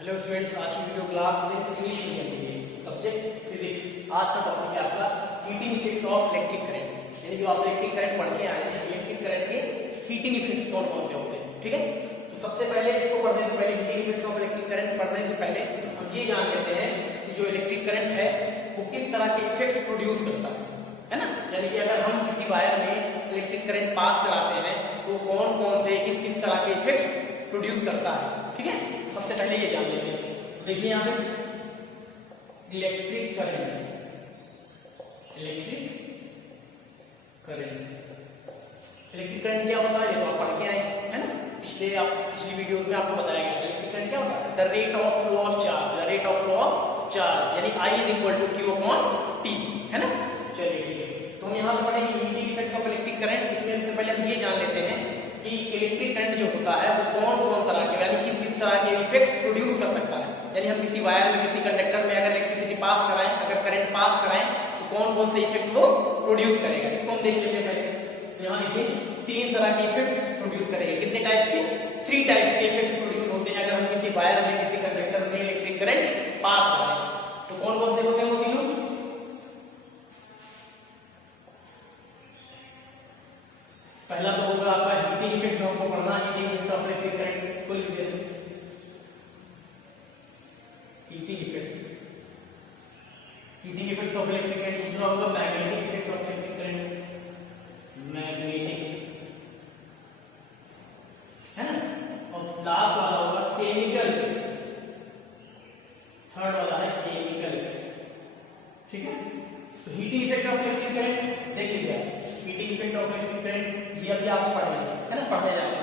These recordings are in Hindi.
हेलो स्टूडेंट्स, आज की वीडियो क्लास में इंग्लिश मीडियम के लिए सब्जेक्ट फिजिक्स। आज का टॉपिक है आपका heating effects of electric current. यानी जो आप इलेक्ट्रिक करंट पढ़ के आए हैं, इलेक्ट्रिक करंट के हीटिंग इफेक्ट्स कौन कौन से होते हैं। ठीक है, तो सबसे पहले इसको पढ़ने से पहले, heating effects of electric current पढ़ने से पहले हम ये जान लेते हैं कि जो इलेक्ट्रिक करंट है वो किस तरह के इफेक्ट्स प्रोड्यूस करता है ना। यानी कि अगर हम किसी वायर में इलेक्ट्रिक करंट पास कराते हैं तो कौन कौन से किस किस तरह के इफेक्ट्स प्रोड्यूस करता है। ठीक है, सबसे पहले ये जान लेते हैं। देखिए यहाँ पे इलेक्ट्रिक करंट क्या होता है, ये तो आप पढ़ के आए है ना। पिछली वीडियो में आपको बताया गया इलेक्ट्रिक करंट क्या होता है। The rate of flow of charge, यानी I is equal to Q upon T, है ना। चलिए ठीक है, तो हम यहाँ पे पढ़ेंगे heating effect of electric current. इसमें सबसे पहले हम ये जान लेते हैं कि इलेक्ट्रिक करंट जो होता है वो कौन कौन तरह के, यानी किस किस तरह के इफेक्ट्स प्रोड्यूस कर सकता है। यानी हम किसी वायर में, किसी कंडक्टर में अगर इलेक्ट्रिसिटी पास कराएं, अगर करंट पास कराएं तो कौन कौन से इफेक्ट वो प्रोड्यूस करेगा, इसको हम देख लेते हैं पहले। तो यहाँ देखिए 3 तरह के इफेक्ट प्रोड्यूस करेगा। कितने टाइप्स के? 3 टाइप्स के इफेक्ट प्रोड्यूस होते हैं अगर हम किसी वायर में, किसी कंडक्टर में इलेक्ट्रिक करंट पास कराएं। तो कौन कौन से होते हैं वो तीनों? पहला तो होगा आपका हीटिंग इफेक्ट, जो हमको पढ़ना है heating effect of electric current. इसको लिख देते हैं heating effect of electric current. दूसरा होगा magnetic effect of electric current, magnetic, है ना। और लास्ट वाला होगा केमिकल इफेक्ट, थर्ड वाला है केमिकल इफेक्ट। ठीक है, तो heating effect of electric current देख लीजिए। Heating effect of electric current ये अभी आपको पढ़ेंगे, है ना, पढ़ने जाएंगे।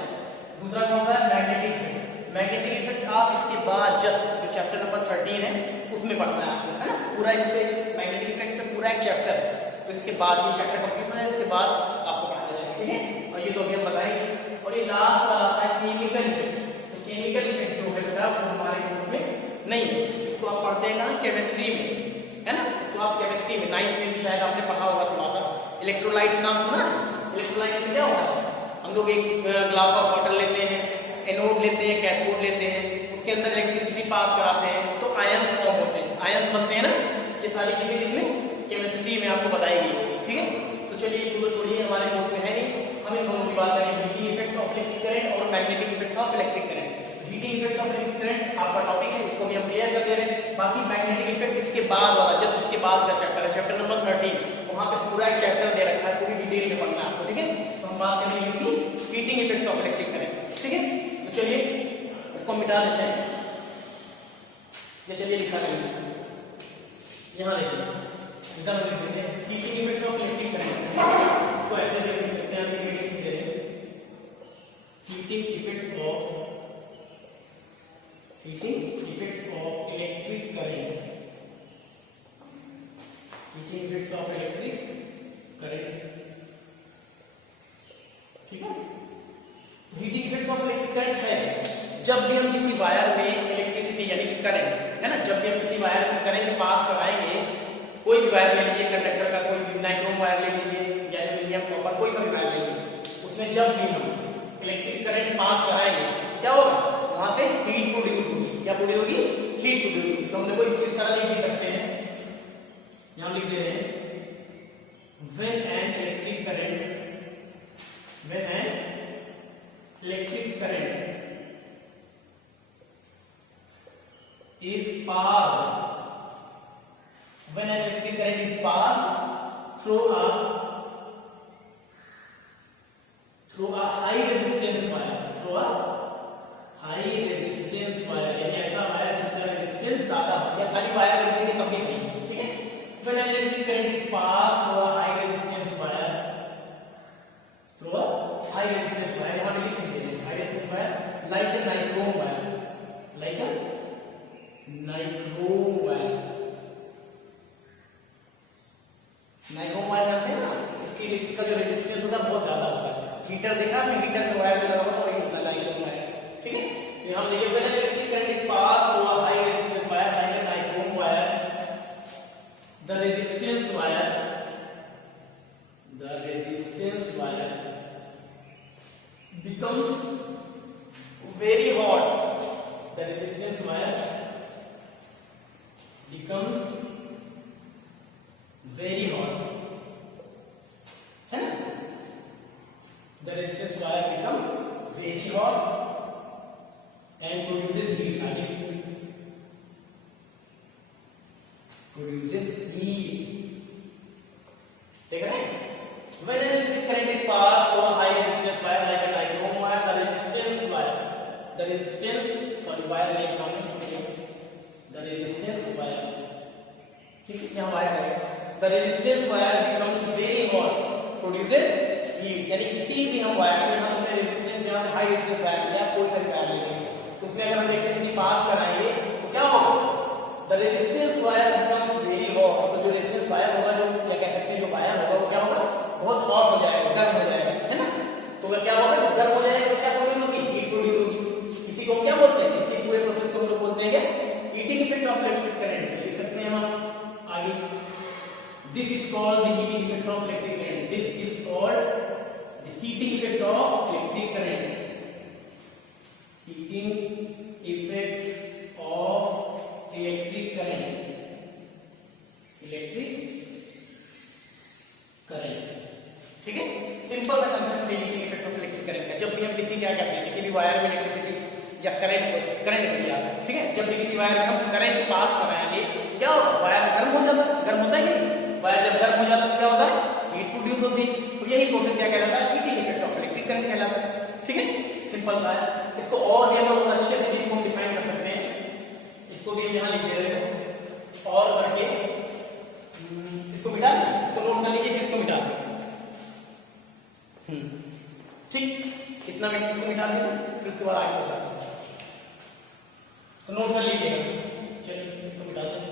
दूसरा कौन सा है? Magnetic effect. मैग्नेटिक इफेक्ट आप इसके बाद जस्ट जो चैप्टर नंबर 13 है उसमें पढ़ना है आपको, है ना। पूरा इस पे मैग्नेटिक इफेक्ट पे पूरा एक चैप्टर है, तो इसके बाद ये चैप्टर कंप्लीट हो जाए, इसके बाद आपको पढ़ाया जाएगा। ठीक है, और ये तो अभी हम बताएंगे। और ये लास्ट वाला आता है केमिकल इफेक्ट। तो केमिकल इफेक्ट जो है वो हमारे कोर्स में नहीं है, इसको आप पढ़ते हैं ना केमिस्ट्री में, है ना। इसको आप केमिस्ट्री में 9th में भी शायद आपने पढ़ा होगा थोड़ा सा। इलेक्ट्रोलाइट्स नाम सुना है? इलेक्ट्रोलाइट्स में क्या होता है, हम लोग एक ग्लास ऑफ वाटर लेते हैं, एनोड लेते हैं, कैथोड लेते हैं, उसके अंदर इलेक्ट्रिसिटी पास कराते हैं तो आयंस फॉर्म होते हैं, आयंस बनते हैं ना। ये सारी चीजें इसमें केमिस्ट्री में आपको बताई गई। ठीक है, तो चलिए इसको तो छोड़िए, हमारे कोर्स में है नहीं। हम इन दोनों की बात करेंगे, heating effects of electric current और magnetic effect of electric current. Heating effects of electric current आपका टॉपिक है, इसको भी हम क्लियर कर दे रहे हैं। बाकी मैग्नेटिक इफेक्ट इसके बाद वाला, जस्ट इसके बाद का चैप्टर है, चैप्टर नंबर 13, वहां पे पूरा एक चैप्टर दे रखा है, पूरी डिटेल में पढ़ना है आपको। ठीक है, तो हम बात करेंगे इसकी heating effect of electric current. ठीक है, तो चलिए इसको मिटा देते हैं। ये चलिए लिखा करेंगे, यहाँ देखिए एकदम लिख देते हैं heating effect of electric current. तो ऐसे लिख सकते हैं, हम लिख दे रहे हैं heating effects of electric current, heating effects of electric current. ठीक है, heating effects of electric current है जब भी हम किसी वायर में इलेक्ट्रिसिटी यानी कि करंट, है ना, जब भी हम किसी वायर में करंट पास कराएंगे, कोई भी वायर ले लीजिए, कंडक्टर का कोई भी नाइक्रोम वायर ले लीजिए या एल्युमिनियम कॉपर कोई सा भी वायर ले लीजिए, उसमें जब भी हम इलेक्ट्रिक करंट पास कराएंगे क्या होगा, वहां से हीट प्रोड्यूस होगी। क्या प्रोड्यूस होगी? हीट प्रोड्यूस होगी। तो हम देखो इस तरह लिख सकते हैं, यहां लिख दे रहे हैं when an electric current is passed through a high resistance wire, यानी ऐसा वायर जिसका रेजिस्टेंस ज्यादा हो, या खाली वायर रख देंगे तब भी सही। ठीक है, when an electric current is passed through a high resistance wire, high resistance wire like a nichrome wire, nichrome wire जानते हैं ना, इसका जो रेजिस्टेंस होता है बहुत ज्यादा होता है। हीटर देखा आपने, हीटर में वायर लगा होता है, वही होता है नाइक्रोम वायर। ठीक है, तो हम देखिए when electric current is pass through a high resistance wire like a nichrome wire, the resistance wire becomes very hot, the resistance wire wire like a dichrome wire, the resistance wire, the resistance, sorry wire नहीं बनाऊंगा, the resistance wire, ठीक है, यहाँ wire है, the resistance wire becomes very hot, produces heat, यानी किसी भी हम वायर में हम अपने रेजिस्टेंस यहाँ पे हाई रेजिस्टेंस वायर या कोई सा भी वायर लेंगे, उसमें अगर हम इलेक्ट्रिसिटी पास कराएंगे तो क्या होगा, the resistance wire becomes very hot, तो जो रेजिस्टेंस वायर होगा, जो या कह सकते हैं जो वायर होगा, वो क्या होगा, बहुत हॉट हो जाएगा, गर्म हो जाएगा, है ना। तो वह क्या होगा, गर्म हो जाएगा तो क्या प्रोड्यूस होगी, हीट प्रोड्यूस होगी। इसी को क्या बोलते हैं, इसी पूरे प्रोसेस को हम लोग बोलते हैं heating effect of electric current. लिख सकते हैं हम आगे, this is called the heating effect of electric current, this is called the heating effect of electric current, heating effect of electric current, electric current, ठीक है। सिंपल सा कंसेप्ट है heating effect of electric current का। जब भी हम किसी क्या कहते हैं, किसी भी वायर में इलेक्ट्रिसिटी या करंट दिया, ठीक है, जब भी किसी वायर में हम करंट पास कराएंगे, क्या होगा, वायर गर्म हो जाता है, गर्म होता है कि नहीं, वायर जब गर्म हो जाता है तो क्या होता है, हीट प्रोड्यूस होती है, तो यही प्रोसेस क्या कहलाता है, heating effect of electric current कहलाता है, ठीक है। सिंपल सा है, इसको और भी हम लोग अच्छे से इसको डिफाइन कर सकते हैं, इसको भी यहाँ लिख दे रहे हैं और करके इसको मिटा दें, इसको नोट कर लीजिए, फिर इसको मिटा दें, ठीक, इतना मिनट इसको मिटा दें, फिर उसके बाद आगे बता दें, तो नोट कर लीजिएगा। चलिए इसको मिटा दें,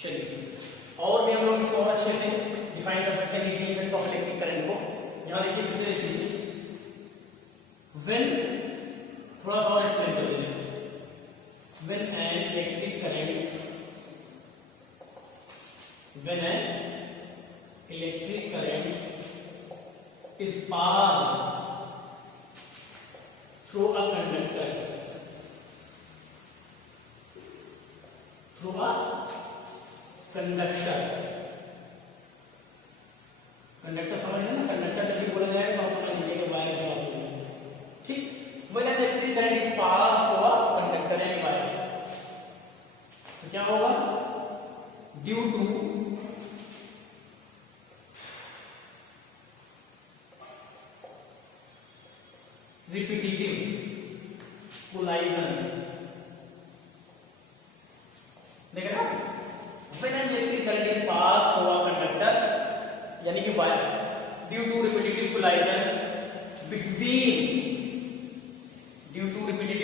चलिए और भी हम लोग इसको और अच्छे से डिफाइन कर सकते हैं heating effect of electric current को। यहाँ देखिए दूसरे स्टेज, व्हेन, थोड़ा सा और एक्सप्लेन कर देंगे, when an electric current, when an electric current is passed through a conductor, through a conductor, conductor समझ रहे हैं ना, कंडक्टर जब भी बोला जाएगा तो समझ लीजिएगा वायर क्या होती है, ठीक। When an electric current is pass through a conductor and wire, तो क्या होगा, ड्यू टू रिपीटेटिव कोलाइजन, देख रहे हैं, when an electric current is passed through a conductor यानी कि wire, due to repetitive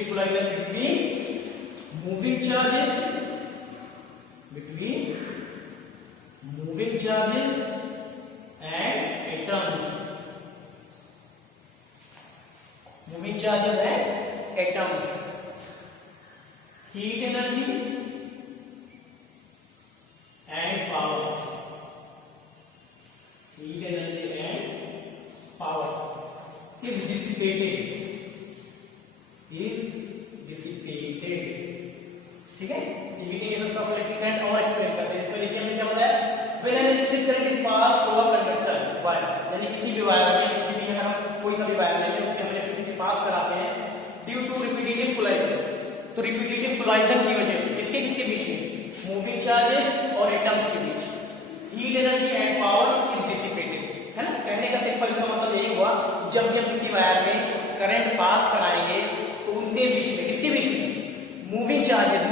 collision between moving charges and atoms, moving charges and atoms, heat energy and power, heat energy and power is dissipated, ठीक है। Heating effect of electric current और एक्सप्लेन करते हैं, इसमें लिखिए हमने क्या बताया, when an electric current is pass through a conductor wire, यानी किसी भी वायर में, किसी भी अगर हम कोई सा भी वायर लेंगे उसके हम इलेक्ट्रिसिटी पास कराते हैं, ड्यू टू रिपीटेटिव कोलाइजन, तो रिपीटेटिव कोलाइजन की वजह से किसके बीच में, मूविंग चार्जेस और एटम्स के बीच, heat energy and power is dissipated, है ना। कहने का सिंपल इसका मतलब यही हुआ, जब भी हम किसी वायर में करंट पास कराएंगे तो उनके बीच में, किसके बीच में, मूविंग चार्जेस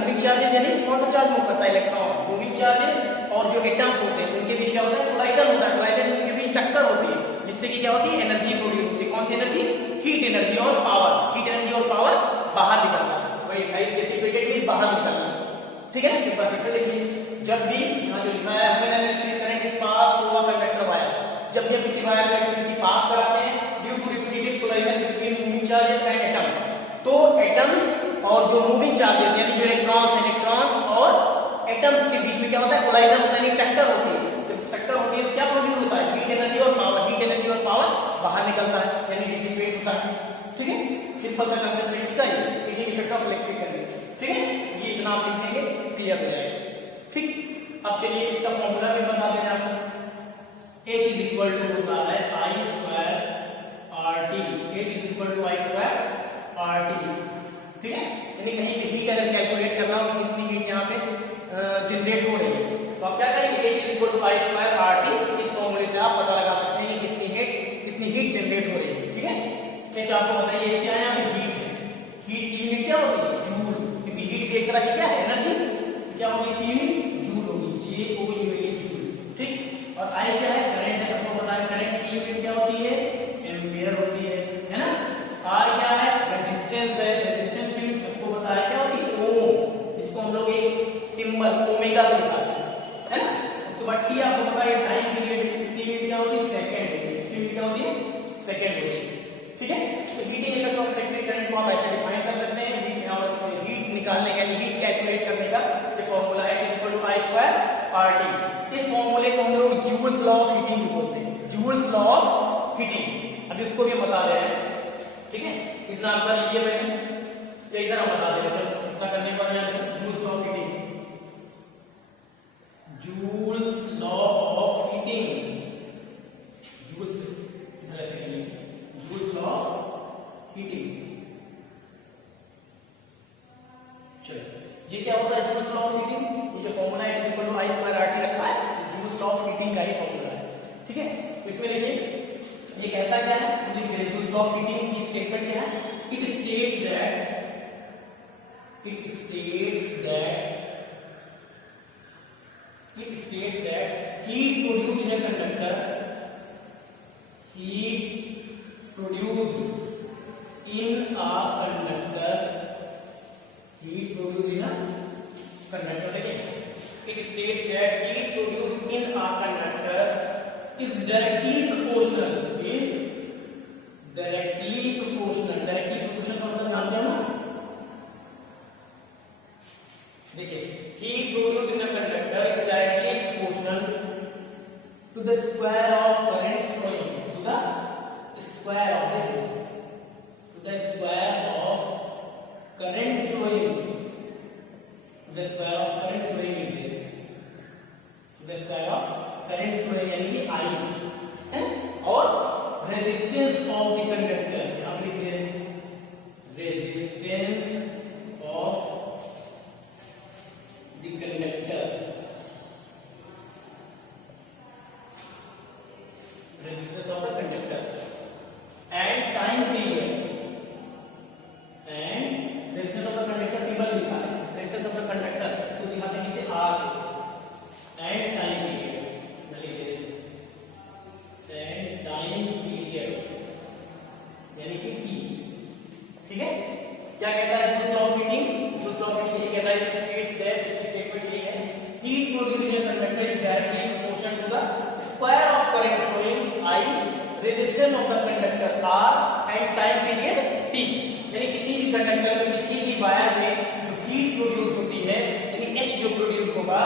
यानी कौन सा चार्ज मूव करता है, इलेक्ट्रॉन, मूविंग चार्जेस और जो एटम्स होते हैं उनके बीच क्या होता है, कोलाइजन होता है, कोलाइजन उनके बीच टक्कर होती है, जिससे कि क्या होती है, एनर्जी प्रोड्यूस होती है, कौन सी एनर्जी, हीट एनर्जी और पावर, हीट एनर्जी और पावर बाहर निकलता है, वही डिसिपेटेड मींस बाहर निकलता है, ठीक है। एक बार फिर से देखिए, जब भी यहाँ जो लिखा है when an electric current is pass through a conductor wire, जब भी हम किसी वायर में इलेक्ट्रिसिटी पास कराते हैं due to repetitive collision between moving charges and atoms, तो एटम्स और जो मूविंग चार्जेस यानी जो इलेक्ट्रॉन्स और एटम्स के बीच में क्या होता है, कोलाइजन होता है, टक्कर होती है, जब टक्कर होती है तो क्या प्रोड्यूस होता है, हीट एनर्जी और पावर, हीट एनर्जी और पावर बाहर निकलता है, यानी डिसिपेट होता है, ठीक है। सिंपल सा कंसेप्ट इसका ही heating effect of electric current, ठीक है। ये इतना आप लिख देंगे, क्लियर हो जाएगा, ठीक। अब चलिए इसका फॉर्मूला भी बता दें आपको, H इज इक्वल टू होता है I square R T, H is equal to I square RT, ठीक है। यानी कहीं किसी का अगर कैलकुलेट करना हो कितनी हीट यहाँ पे जनरेट हो रही है तो आप क्या करेंगे, H is equal to I square RT, इस फॉर्मूले से आप पता लगा सकते हैं कि कितनी हीट जनरेट हो रही है, ठीक है। H आपको बताइए H क्या है, यहाँ पे हीट है, हीट की यूनिट क्या होगी, जूल, क्योंकि हीट देख रहा है क्या है, एनर्जी, क्या होगी इसकी यूनिट, जूल होगी, JOUL जूल, ठीक। और I क्या है, करंट है, सबको पता है करंट की यूनिट क्या होती है, एम्पियर होती है ना। R क्या है, रेजिस्टेंस है, रेजिस्टेंस की यूनिट सबको पता है क्या होती है, ओम, इसको हम लोग एक सिंबल ओमेगा से लिखते हैं, है ना। उसके बाद T आपको पता है टाइम पीरियड, इसकी यूनिट क्या होती है, सेकंड, इसकी यूनिट क्या होती है, सेकंड होती है, ठीक है। तो heating effect of electric current को आप ऐसे डिफाइन कर सकते हैं, हीट निकालने का, हीट कैलकुलेट करने का ये फार्मूला है, H equal to I square RT। इस फार्मूले को हम लोग जूल्स लॉ ऑफ हीटिंग बोलते हैं, जूल्स लॉ ऑफ हीटिंग। अब इसको भी बता रहे हैं, ठीक है, इतना आपका लीजिए मैंने, ये इधर हम बता देंगे, चलो इतना करने पर joules law of heating, joules law of heating, joules law of heating. चलो ये क्या होता है जूल्स लॉ ऑफ हीटिंग, ये जो फॉर्मूला है equal to I square RT रखा है, जूल्स लॉ ऑफ हीटिंग का ही फॉर्मूला है, ठीक है। इसमें देखिए ये कहता क्या है, जूल्स लॉ ऑफ हीटिंग की स्टेटमेंट क्या है, it states that heat produced in a conductor, heat produced in a conductor, heat produced in a conductor, देखिए it states that heat produced in a conductor is directly proportional का मतलब जानते हैं ना, देखिए heat produced in a conductor is directly proportional to the square of current flowing, to the square of current flowing, the square of current flowing is there, the square of current flowing यानी कि I है, और resistance of the conductor, यहाँ पे लिख दे रहे हैं resistance of the conductor, resistance of the conductor and time period, and resistance of the conductor symbol लिखा है, resistance of the conductor इसको दिखाते हैं किसे R and time period, and time period यानी कि T, ठीक है। क्या कहता है joules law of heating, joules law of heating ये कहता है कि स्टेट्स दैट, इसकी स्टेटमेंट ये है, heat produced in a conductor is directly proportional to the square of current flowing I, resistance of the conductor R and time period T। यानी किसी भी कंडक्टर में, किसी भी वायर में जो हीट प्रोड्यूस होती है, यानी H जो प्रोड्यूस होगा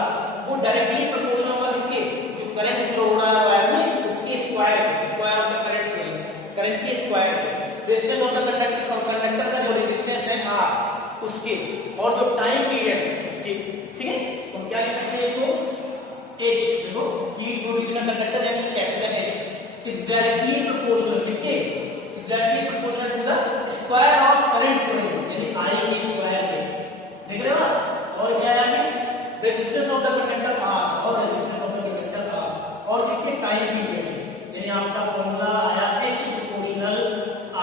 वो डायरेक्टली प्रोपोर्शनल होगा किसके, जो करंट फ्लो हो रहा है वायर में उसके square of the current flowing, current के स्क्वायर पे, रेजिस्टेंस ऑफ द कंडक्टर का जो रेजिस्टेंस है R उसके, और जो टाइम पीरियड है उसके, ठीक है। तो हम क्या लिख सकते हैं इसको, H, देखो heat produced in a conductor यानी capital H is directly proportional किसके, is directly proportional to the square of current flowing यानी I के स्क्वायर पे, देख रहे हो ना। और क्या है resistance of the conductor R, और resistance of the conductor R और इसके टाइम पीरियड, यानी आपका फॉर्मूला आया H proportional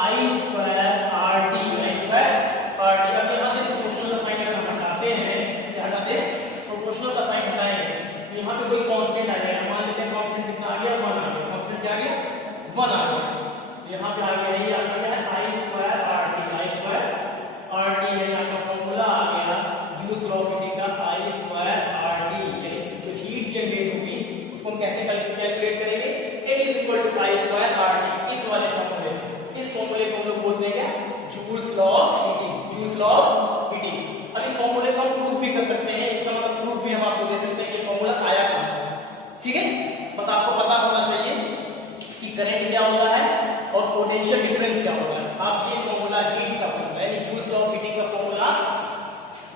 I square RT, I square RT। अब यहाँ से प्रोपोर्शनल का साइन अगर हम हटाते हैं, क्या हटाते हैं, प्रोपोर्शनल का साइन हटाएंगे तो यहाँ पे कोई कांस्टेंट आ जाएगा, मान लेते हैं कांस्टेंट कितना आ गया, 1 आ गया, कांस्टेंट क्या आ गया, 1 आ गया, यहाँ पे आ गया ये आपका क्या है I स्क्वायर RT, यानी आपका फॉर्मूला आ गया जूल्स लॉ ऑफ हीटिंग का I स्क्वायर RT, यानी जो हीट जनरेट होगी उसको हम कैसे कैलकुलेट करेंगे, H is equal to I square RT, इस वाले फॉर्मूले, इस फॉर्मूले को हम लोग बोलते हैं क्या, Joule's law of heating, joules law of heating. अब इस फॉर्मूले को हम प्रूव भी कर सकते हैं, इसका मतलब प्रूफ भी हम आपको दे सकते हैं कि फॉर्मूला आया कहां से, ठीक है। बस आपको पता होना चाहिए कि करंट क्या होता है और पोटेंशियल डिफरेंस क्या होता है। आप ये फॉर्मूला हीट का फॉर्मूला यानी जूल्स लॉ ऑफ हीटिंग का फॉर्मूला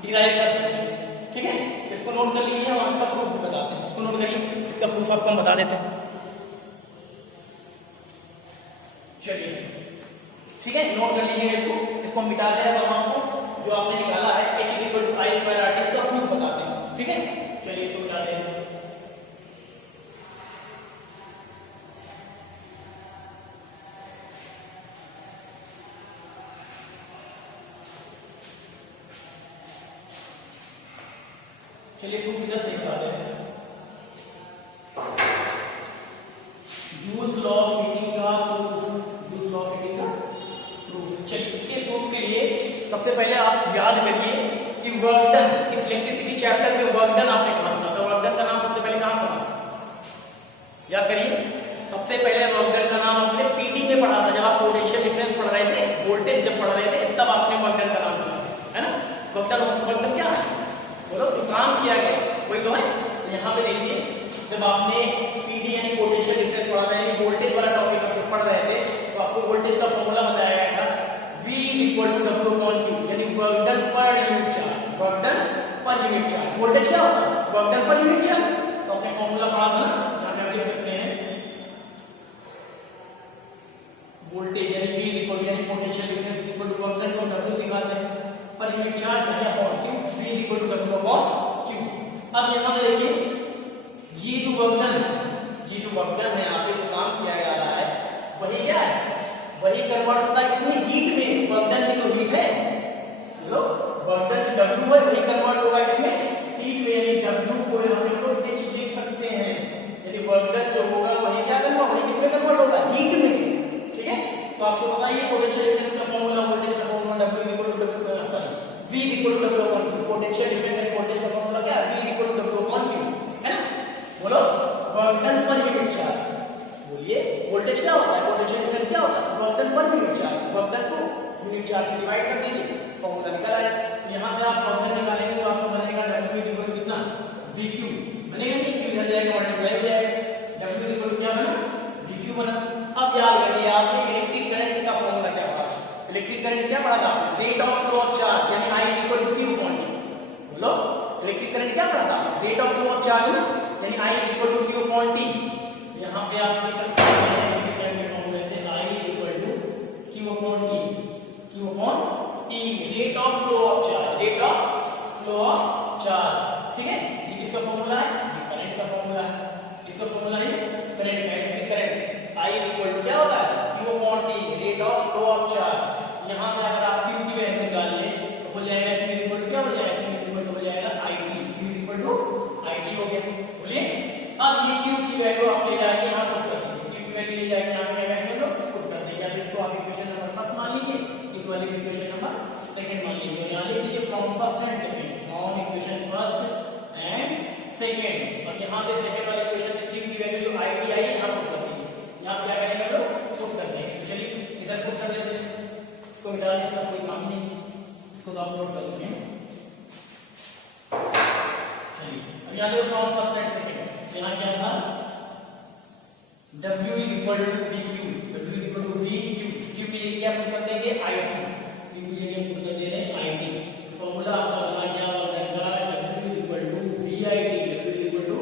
डिराइव कर सकते हैं, ठीक है। इसको नोट कर लीजिए और इसका प्रूफ भी बताते हैं, इसको नोट करिए, इसका प्रूफ आपको हम बता देते हैं। चलिए ठीक है, नोट कर लीजिएगा इसको हम मिटा दे रहे हैं। आपको जो आपने निकाला है h equal to I square R T इसका प्रूफ बताते हैं। ठीक है, चलिए इसको मिटाते हैं। चलिए प्रूफ इधर से निकालते हैं। जूल्स लॉ ऑफ हीटिंग का proof, joules law of heating का प्रूफ। चलिए इसके प्रूफ के लिए सबसे पहले आप याद करिए कि वर्क डन, इस इलेक्ट्रिसिटी चैप्टर में वर्क डन आपने कहां सुना था? वर्क डन का नाम सबसे पहले कहां सुना? याद करिए, सबसे पहले वर्क डन का नाम आपने पीटी में पढ़ा था, जब आप पोटेंशियल डिफरेंस पढ़ रहे थे, वोल्टेज जब पढ़ रहे थे, तब आपने वर्क डन का नाम सुना है ना। वर्क डन क्या है? बोलो, जो काम किया गया वही तो है। यहाँ पे देखिए, जब आपने पीडी यानी पोटेंशियल डिफरेंस पढ़ा था, यानी वोल्टेज वाला टॉपिक आप जब पढ़ रहे थे, तो आपको वोल्टेज का फॉर्मूला बताया गया था V equal to W upon Q, यानी work done per unit charge, work done per unit charge. Voltage क्या होता है? Work done per unit charge. तो अपने फॉर्मूला पढ़ा था ना, यहाँ पे आप लिख सकते हैं वोल्टेज यानी V इक्वल यानी potential difference equal to work done को W दिखाते हैं पर यूनिट चार्ज यानी upon Q, V equal to W upon Q। अब यहाँ पे देखिए, ये जो वर्क डन है यहाँ पे जो काम किया जा रहा है वही क्या है? वही कन्वर्ट होता है किसमें? हीट में। वर्क डन की तो हीट है, लो वर्क डन की W है, वही कन्वर्ट होगा किसमें? हीट में। यानी W को हम लोग H लिख सकते हैं, यानी वर्क डन जो होगा वही क्या कन्वर्ट, वही किसमें कन्वर्ट होगा? हीट में। ठीक है, तो आपको पता ही है पोटेंशियल डिफरेंस का फॉर्मूला, वोल्टेज का formula W equal to V equal to W upon Q। Potential difference and voltage का फॉर्मूला क्या है? V equal to W upon Q, है ना। बोलो, work done per unit charge. बोलिए, वोल्टेज क्या होता है? पोटेंशियल डिफरेंस क्या होता है? Work done per unit charge. Work done को यूनिट चार्ज से डिवाइड कर दीजिए, फॉर्मूला निकल आया। यहां से आप वर्क डन निकालेंगे तो आपको बनेगा W इक्वल टू कितना? VQ बनेगा नहीं, Q इधर जाएगा मल्टीप्लाई हो जाएगा, W इक्वल टू क्या बना? VQ बना। अब याद करिए, आपने इलेक्ट्रिक करंट का फॉर्मूला क्या पढ़ा? इलेक्ट्रिक करंट क्या पढ़ा था? Rate of flow of charge यानी I equal to Q upon T। बोलो, इलेक्ट्रिक करंट क्या पढ़ा था? Rate of flow of charge ना, यानी I equal to Q upon T। यहाँ पे आप लिख सकते हैं फॉर्मूले से I equal to Q upon T, Q upon T, rate of flow of charge, rate of flow of charge. ठीक है, ये किसका फॉर्मूला है? करंट का फॉर्मूला है। किसका फॉर्मूला है? करंट का। करंट I इक्वल टू क्या होता है? Q upon T, rate of flow of charge. यहाँ से अगर आप Q की वैल्यू निकाल लें तो हो जाएगा Q इक्वल टू क्या हो जाएगा? Q इक्वल टू हो जाएगा IT, Q equal to IT हो गया। बोलिए, अब ये Q की वैल्यू आप ले जाके यहाँ पुट कर दीजिए, Q की वैल्यू ले जाके यहाँ पे वैल्यू लो पुट कर दीजिए। अब इसको आप इक्वेशन नंबर फर्स्ट मान लीजिए, इस वाले इक्वेशन नंबर सेकंड मान लीजिए। यहाँ लिख लीजिए from first and second, from equation first and second. और यहाँ से सेकंड वाले इक्वेशन से Q की वैल्यू जो IT आई यहाँ पुट कर दीजिए। यहाँ क्या करेंगे लोग? पुट कर देंगे। चलिए इधर पुट कर देते हैं, इसको मिटा देते हैं, कोई काम नहीं, इसको तो आप नोट कर लीजिए। चलिए अब यहाँ देखो फ्रॉम फर्स्ट एंड सेकंड, यहाँ क्या था? W is equal to VQ, W is equal to VQ, Q की जगह क्या पुट कर देंगे? IT, Q की जगह पुट कर दे रहे हैं IT। फॉर्मूला आपका बना क्या बनेगा? W is equal to VIT, W is equal to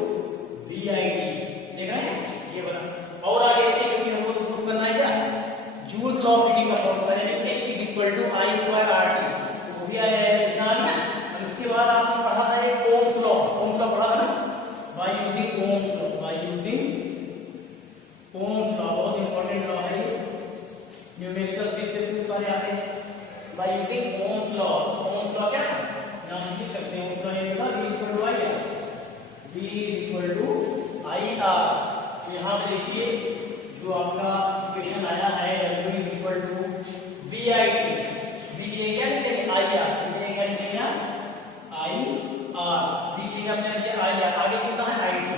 VIT। देख रहे हैं, ये बना। और आगे देखिए, क्योंकि हमको तो प्रूफ करना है क्या? जूल्स लॉ ऑफ हीटिंग का फॉर्मूला है H is equal to I square RT, तो वो भी आया है इतना ना। और इसके बाद आपने पढ़ा था एक ओम्स लॉ, ओम्स लॉ पढ़ा था ना, by using Ohm's law, by using Ohm's law, बहुत इंपॉर्टेंट लॉ है ये, न्यूमेरिकल बेस पे खूब सारे आते हैं। by using Ohm's law, Ohm's law क्या है? यहाँ से लिख सकते हैं, उसका ये होगा V equal to I R, V equal to I R। तो यहाँ पे देखिए जो आपका इक्वेशन आया है W equal to VIT, V की क्या लिखेंगे? I R, V की क्या लिखेंगे? I R, V की हमने लिया I R, आगे कितना है? IT,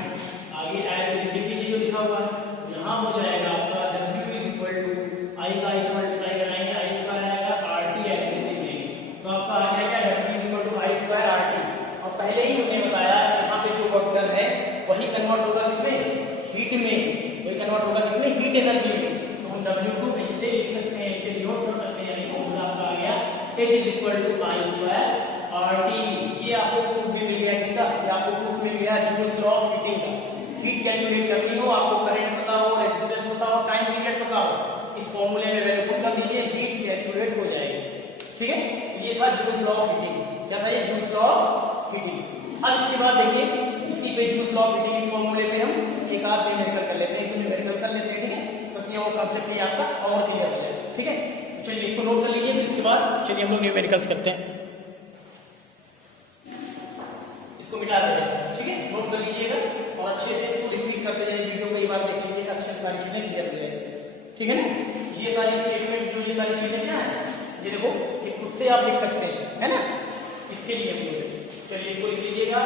आगे एज लिख लीजिए जो लिखा हुआ है। यहाँ हो जाएगा आपका W इक्वल टू I का इस मल्टीप्लाई कराएंगे, I स्क्वायर आएगा, RT एज लिखेंगे, तो आपका आ गया क्या? W equal to I square RT। और पहले ही हमने बताया यहाँ पे जो वर्क डन है वही कन्वर्ट होगा किसमें? हीट में, वही कन्वर्ट होगा किसमें? हीट एनर्जी में। तो हम W को H से लिख सकते हैं, इसे नोट कर सकते हैं, यानी फॉर्मूला आपका आ गया H is equal to I square RT। ये आपको प्रूफ भी मिल गया किसका? ये आपको प्रूफ मिल गया जूल्स लॉ ऑफ हीटिंग का। हीट कैलकुलेट करनी हो, आपको करंट पता हो, रेजिस्टेंस पता हो, टाइम पीरियड पता हो, इस फॉर्मूले में वैल्यू पुट कर दीजिए, heat joules law of heating. क्या था ये? Joules law of heating. अब इसके बाद देखिए इसी पे जूल्स लॉ ऑफ हीटिंग इस फॉर्मूले पे हम एक आध न्यूमेरिकल कर लेते हैं, एक न्यूमेरिकल कर लेते हैं, ठीक है, तो ये वो कांसेप्ट भी आपका और क्लियर हो जाए, ठीक है। चलिए इसको नोट कर लीजिए, फिर इसके बाद चलिए हम लोग न्यूमेरिकल्स करते हैं। इसको मिटा देते हैं, ठीक है, नोट कर लीजिएगा और अच्छे से इसको रिपीट करते जाइए, वीडियो को एक बार देख लीजिए, अच्छे सारी चीजें क्लियर हो जाए, ठीक है ना। ये सारी स्टेटमेंट जो ये सारी चीजें क्या है, ये देखो ये खुद से आप लिख सकते हैं, है ना, इसके लिए हम लोग चलिए इसको लिख लीजिएगा।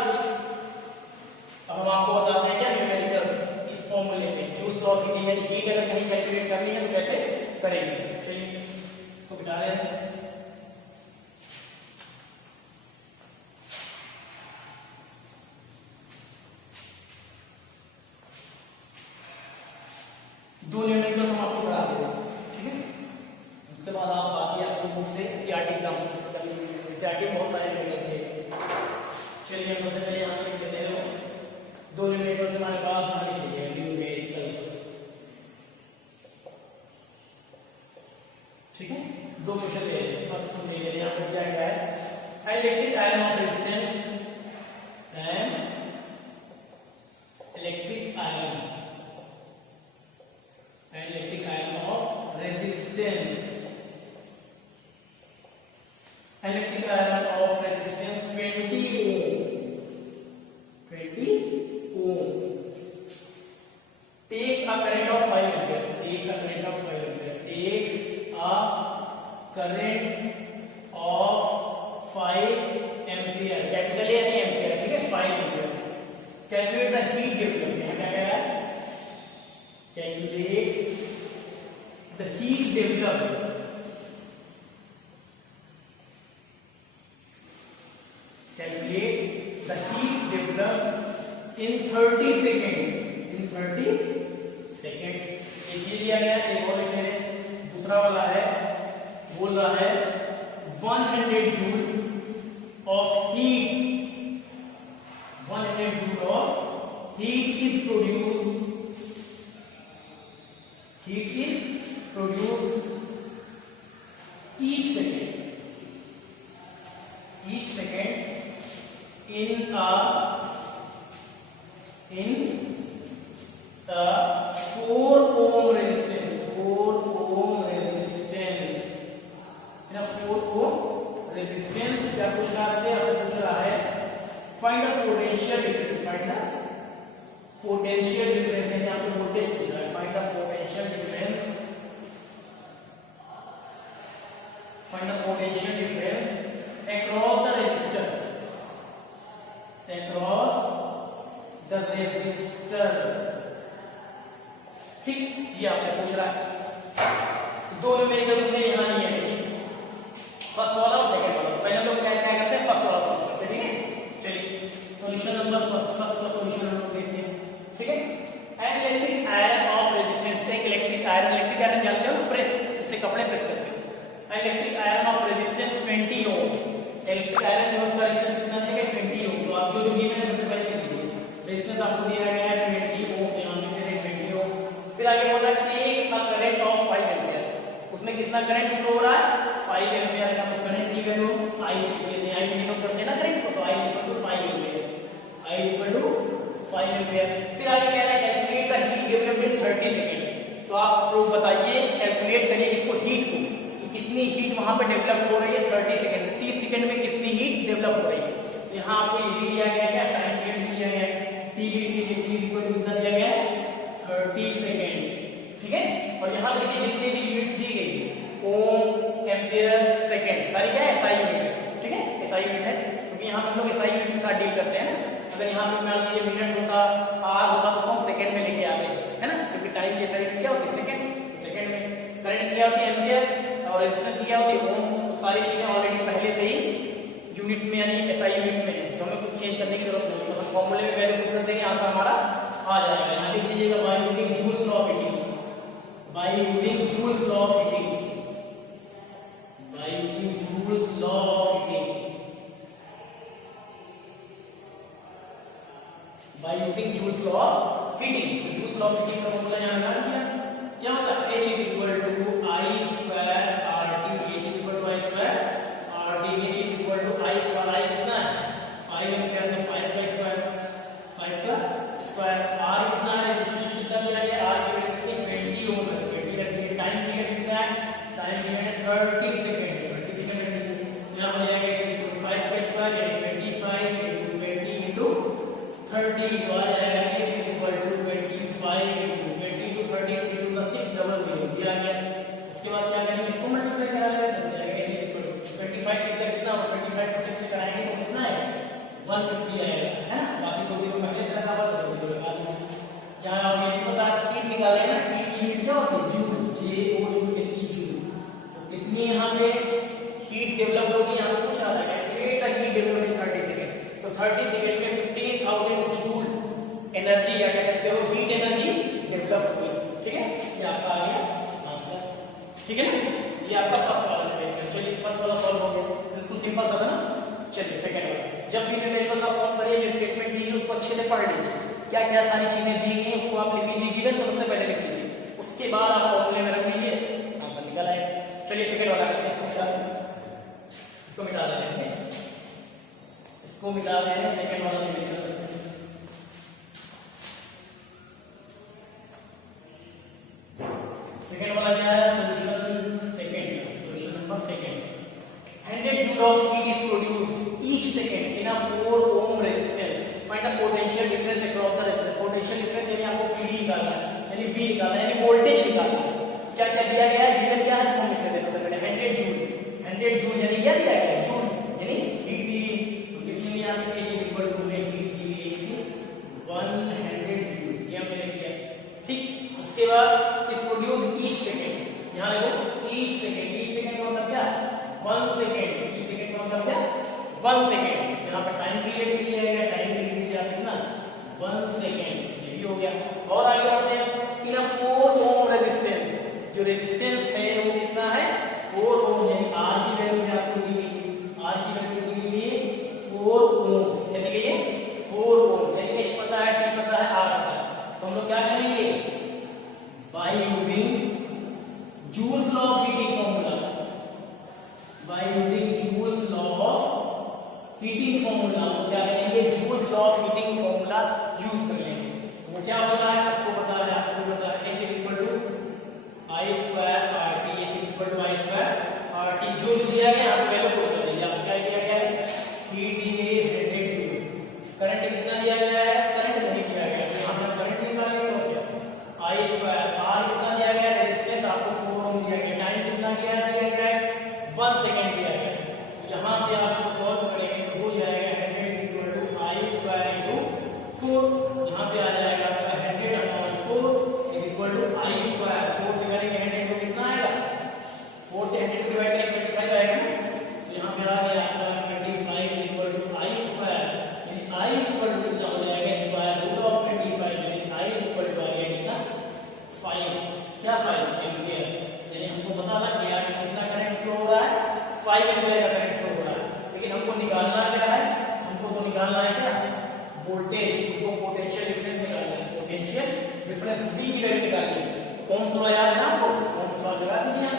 अब हम आपको बताते हैं क्या न्यूमेरिकल्स इस फॉर्मूले में जूल्स लॉ ऑफ हीटिंग, यानी हीट अगर कहीं कैलकुलेट करनी है तो कैसे करेंगे। चलिए इसको मिटा रहे हैं। दो न्यूमेरिकल्स हम आपको पढ़ा देंगे, ठीक है, उसके बाद आप बाकी आपको बुक से सीआरटी एग्जाम सीआरटी बहुत सारे न्यूमेरिकल थे। चलिए हम सबसे पहले यहाँ पे लिख लेते हैं दो न्यूमेरिकल्स हमारे पास यहाँ लिख लीजिए न्यूमेरिकल्स, ठीक है, दो क्वेश्चन ले लेते हैं। फर्स्ट हम ले लेते हैं, यहाँ पे क्या है, electric iron of resistance and electric iron of resistance, electric iron of resistance 20 ohm takes a current of 5 ampere, takes a current of 5 ampere, takes a current of 5 ampere, capital यानी एम्पियर, ठीक है, 5 ampere. Calculate the heat development, क्या कह रहा है, calculate the heat developed in 30 seconds, in 30 seconds। एक ये दिया गया है, एक और लिख लेंगे, दूसरा वाला है, बोल रहा है 100 joule of heat, 100 joule of heat is produced, heat is produced each second in a 4 ohm resistance, 4 ohm resistance, in a 4 ohm resistance। क्या पूछ रहा है, आपसे पूछ रहा है find the potential difference, find the potential difference है, यहाँ पे वोल्टेज पूछ रहा है, find the potential difference, find the potential difference across the resistor, across the resistor, ठीक, ये आपसे पूछ रहा है। दो न्यूमेरिकल हमने यहाँ लिए हैं, फर्स्ट वाला और सेकंड वाला। पहले लोग क्या क्या करते हैं, फर्स्ट वाला सॉल्व करते हैं, ठीक है। चलिए सॉल्यूशन नंबर फर्स्ट का सॉल्यूशन हम लोग देखते हैं, ठीक है। इलेक्ट्रिक आयरन ऑफ रेजिस्टेंस, एक इलेक्ट्रिक आयरन जानते हो, प्रेस, इससे कपड़े प्रेस करते हैं। Electric iron of resistance 20 ohm, electric iron जो उसका रेजिस्टेंस कितना दिया है 20 ओम। तो आप जो गिवन है सबसे पहले लिख लीजिए, रेजिस्टेंस आपको दिया गया है 20 ओम, यहाँ पे 20 ओम। फिर आगे बोला take a current of 5 ampere, उसमें कितना करंट फ्लो हो रहा है, 5 एम्पीयर का करंट की वैल्यू I लिखते हैं, I डिनोट करते हैं ना करंट को, तो I equal to 5 ampere, I equal to 5 ampere. फिर आगे कह रहा है calculate the heat developed in 30 second. तो आप प्रूफ बताइए, कैलकुलेट करिए इसको हीट को, तो कितनी हीट वहां पे डेवलप हो रही है 30 सेकंड, 30 सेकंड में कितनी हीट डेवलप हो रही है। यहाँ आपको ये दिया गया है, टाइम पीरियड दिया गया है, T इक्वल टू कितना दिया गया है 30 सेकंड, ठीक है। और यहाँ पे देखिए जितनी भी यूनिट दी गई ओम, एम्पीयर, सेकंड, सारी क्या है SI यूनिट, ठीक है, SI यूनिट है, क्योंकि यहाँ हम लोग SI यूनिट के साथ डील करते हैं ना। अगर यहाँ पे मान लीजिए मिनट होता, आवर होता, तो हम सेकंड में लेके आते हैं, है ना, क्योंकि टाइम की SI यूनिट क्या होती है सेकंड में, करंट क्या होती है एम्पीयर, और रेजिस्टेंस क्या होती है ओम। सारी चीजें ऑलरेडी पहले से ही यूनिट्स में यानी SI यूनिट्स में है, तो हमें कुछ चेंज करने की जरूरत नहीं है, तो हम फॉर्मूले में वैल्यू पुट कर देंगे, आंसर हमारा आ जाएगा। यहाँ लिख लीजिएगा by using Joule's law of heating, by using Joule's law of heating, by using Joule's law of heating, by using Joule's law of heating. तो जूल्स लॉ ऑफ हीटिंग का मतलब यहाँ क्या होता है, H equal to I square RT, H equal आ गया। उसके बाद क्या करेंगे, इसको मल्टीप्लाई करा लेंगे, 25 से कितना, 25 को 6 से कराएंगे तो कितना है 150 आएगा, है ना। बाकी दो जीरो पहले से लगा हुआ तो दो जीरो लगा दीजिए। जहाँ आप ये भी पता हीट निकाले ना, हीट की यूनिट क्या होती है, जूल, JOULE जूल। तो कितनी यहाँ पे हीट डेवलप होगी, यहाँ पे पूछा था हीट डेवलप इन 30 सेकंड। तो 30 सेकंड में 15,000 जूल एनर्जी या कह सकते हो हीट एनर्जी डेवलप हुई। ठीक है, ये आपका आ गया आंसर। ठीक है ना, ये आपका फर्स्ट वाला है। चलिए फर्स्ट वाला सॉल्व हो गया, बिल्कुल सिंपल सा था ना। चलिए सेकंड वाला, जब भी न्यूमेरिकल का फॉर्म करिए, जो स्टेटमेंट दी है उसको अच्छे से पढ़ लीजिए, क्या क्या सारी चीजें दी गई उसको आप लिख लीजिए, गिवन तो सबसे पहले लिख लीजिए, उसके बाद आप फॉर्मूले में रख लीजिए, आंसर निकल आएगा। चलिए सेकंड वाला करते हैं, इसको मिटा देते हैं, इसको मिटा देते हैं, सेकंड वाला में लिख देते हैं। सेकंड वाला क्या है, solution number second. 100 joule of heat is produced each second in a 4 ohm resistor. Find the potential difference across the resistor. Potential difference यानी आपको V निकालना है, यानी V निकालना है, यानी वोल्टेज निकालना है। क्या क्या दिया गया है, गिवन क्या है, इसको लिख लेते हैं। 100 जूल, 100 जूल यानी क्या दिया गया है, जूल यानी हीट दी गई। तो कितनी यहाँ पे H इक्वल टू में हीट दी गई 100 जूल, ये हमने लिख दिया। ठीक, उसके बाद इस प्रोड्यूस ईच सेकंड, यहाँ देखो ईच सेकंड का मतलब क्या, 1 सेकंड, ईच सेकंड का मतलब क्या 1 सेकंड। यहाँ पर टाइम पीरियड भी दिया गया, टाइम पीरियड दिया कितना 1 सेकंड, ये भी हो गया। और आगे बढ़ते हैं, इन 4 ओम रेजिस्टेंस, जो रेजिस्टेंस है वो कितना है 4 ओम, यानी आर की वैल्यू आपको दी गई, आर की वैल्यू दी गई है 4 ओम, यानी कि ये 4 ओम, यानी एच पता है, टी पता है, आर पता है। तो हम लोग क्या करेंगे, bye using Joule's law of heating formula, bye using Joule's law of heating formula, क्या करेंगे, joules law of heating formula use कर लेंगे। वो क्या होता है आपको पता है, आपको पता है H equal to I square RT, H equal to I square RT। जो दिया गया यहाँ पे वैल्यू पुट कर दीजिए। आपको क्या दिया गया है, हीट दी गई 100 जूल, करंट कितना दिया गया है, करंट नहीं दिया गया, तो यहाँ पे करंट निकालेंगे तो क्या I स्क्वायर, R कितना दिया गया है, रेजिस्टेंस आपको 4 ओम दिया गया, टाइम कितना दिया गया है 1 सेकंड दिया गया। यहाँ से आप इसको सॉल्व करेंगे तो हो जाएगा 100 equal to I square into 4, यहाँ पे आ जाएगा आपका 100 upon 4 is equal to I square, 4 से करेंगे 100 को कितना आएगा, 4 से 100 डिवाइड करेंगे 25 आएगा ना। तो यहाँ पे आ गया आपका 25 इक्वल टू I स्क्वायर, यानी I इक्वल टू कितना हो जाएगा, स्क्वायर रूट ऑफ 25, यानी I इक्वल टू आ गया कितना 5, क्या 5 एम्पियर, यानी हमको पता लग गया कि कितना करंट फ्लो हो रहा है, 5 एम्पियर का करंट फ्लो हो रहा है। लेकिन हमको निकालना क्या है, हमको तो निकालना है क्या, वोल्टेज, हमको पोटेंशियल डिफरेंस निकालना है, पोटेंशियल डिफरेंस V की वैल्यू निकालनी है। तो ओम्स लॉ याद है आपको, ओम्स लॉ लगा दीजिए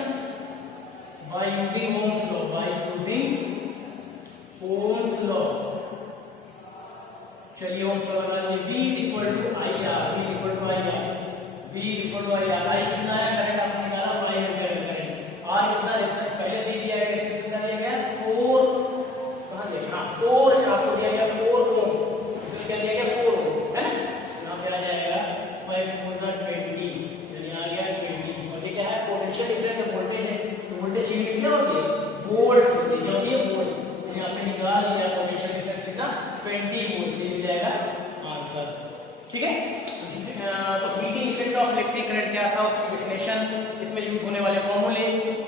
by using Ohm's law, by using Ohm's law. चलिए ओम्स लॉ लगा लीजिए, V equal to IR, V equal to IR, V equal to IR, I कितना है, करंट आपने निकाला 5 एम्पीयर करंट, R कितना, रेजिस्टेंस पहले से दिया है, रेजिस्टेंस कितना दिया गया 4, कहां दिया, हां 4 आपको दिया गया 4 ओम, इसमें क्या दिया गया 4 ओम, है ना। यहां पे आ जाएगा 5 4 20, यानी आ गया 20। और ये क्या है, पोटेंशियल डिफरेंस है, वोल्टेज है, तो वोल्टेज की यूनिट क्या होती है, वोल्ट्स होती है, क्या होती है वोल्ट, यानी आपने निकाल दिया पोटेंशियल डिफरेंस कितना 20 वोल्ट, ये मिल जाएगा आंसर। ठीक है, तो heating effect of electric current क्या था, उसकी डेफिनेशन, इसमें यूज होने वाले फॉर्मूले,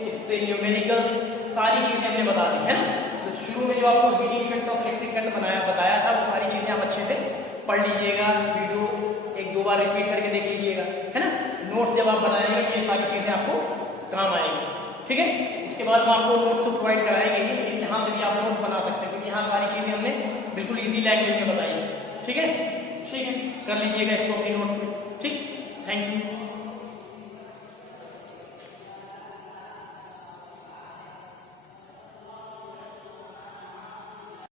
इससे न्यूमेरिकल्स, सारी चीजें हमने बता दी है ना। तो शुरू में जो आपको heating effect of electric current बताया था, वो सारी चीजें आप अच्छे से पढ़ लीजिएगा, वीडियो 1-2 बार रिपीट करके देख लीजिएगा, है ना। नोट्स जब आप बनाएंगे तो ये सारी चीजें आपको काम आएंगी। ठीक है, इसके बाद हम आपको नोट्स तो प्रोवाइड कराएंगे, लेकिन यहाँ से भी आप नोट्स बना सकते हैं, क्योंकि यहाँ सारी चीजें हमने बिल्कुल इजी लैंग्वेज में बताई है। ठीक है, कर लीजिएगा इसको अपनी नोट्स में। ठीक, थैंक यू।